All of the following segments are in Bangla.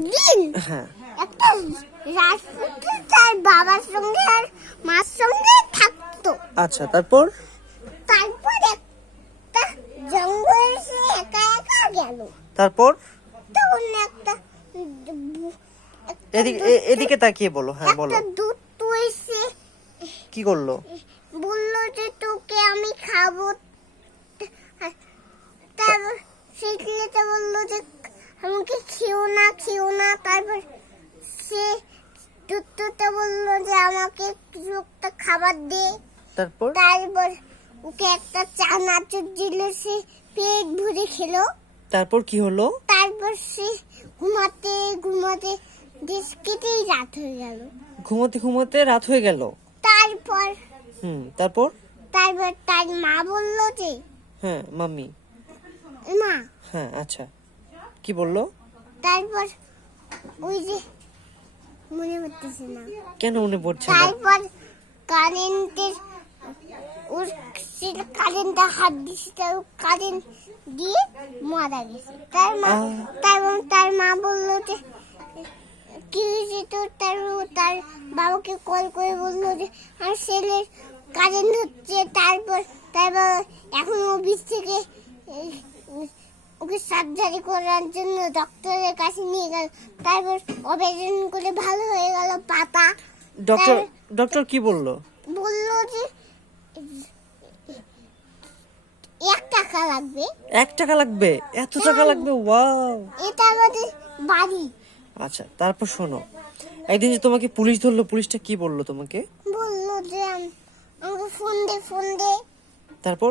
দিন হ্যাঁ একটা রাজপুত্র তার বাবার সঙ্গে আর মার সঙ্গে থাকতো। আচ্ছা, তারপর? তারপর একটা জঙ্গলে সে একা একা গেল। তারপর তখন একটা এদিকে তাকিয়ে বলো। হ্যাঁ বলো, একটা দূত এসে কি করলো? বললো যে তোকে আমি খাবো। তারপর সেই ছেলেটা বললো যে আমাকে খেও না খেও না। তারপর সে দূতটা বললো যে আমাকে কিছু একটা খাবার দে। তারপর তারপর ওকে একটা চানাচুর দিল, সে পেট ভরে খেলো। তারপর কি হলো? তারপর সে ঘুমাতে ঘুমাতে দেশ কেটেই রাত হয়ে গেল। ঘুমোতে ঘুমোতে রাত হয়ে গেল। তারপর তারপর তারপর তার মা বললো যে হ্যাঁ মাম্মি। মা, হ্যাঁ আচ্ছা, কি বললো? তারপর ওই যে মনে করতেছে না। কেন মনে পড়ছে না? তারপর কারেন্টের ওর কারেন্টটা হাত দিছে, তার কারেন্ট দিয়ে মারা গেছে। তার মা বললো যে কি হয়েছে তোর? তার বাবাকে কল করে বললো যে আমার ছেলের কারেন্ট হচ্ছে। তারপর এখন অফিস থেকে ওকে সার্জারি করার জন্য ডক্টরের কাছে নিয়ে গেল। তারপর অপারেশন করে ভালো হয়ে গেল পাতা। ডক্টর কি বললো? বললো যে 1 টাকা লাগবে। 1 টাকা লাগবে? এত টাকা লাগবে? ওয়াও! এটা আমাদের বাড়ি। আচ্ছা, তারপর শোনো, একদিন যে তোমাকে পুলিশ ধরলো, পুলিশটা কি বললো তোমাকে? বললো যে আমাকে ফোন দে। তারপর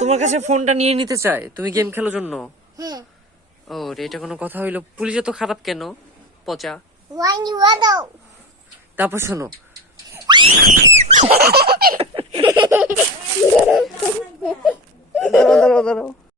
তোমার কাছে ফোনটা নিয়ে নিতে চায় তুমি গেম খেলার জন্য? হ্যাঁ। ও রে, এটা কোনো কথা হইলো? পুলিশ এত খারাপ কেন? পচা। ওয়ান ইউ দাও। তারপর শোনো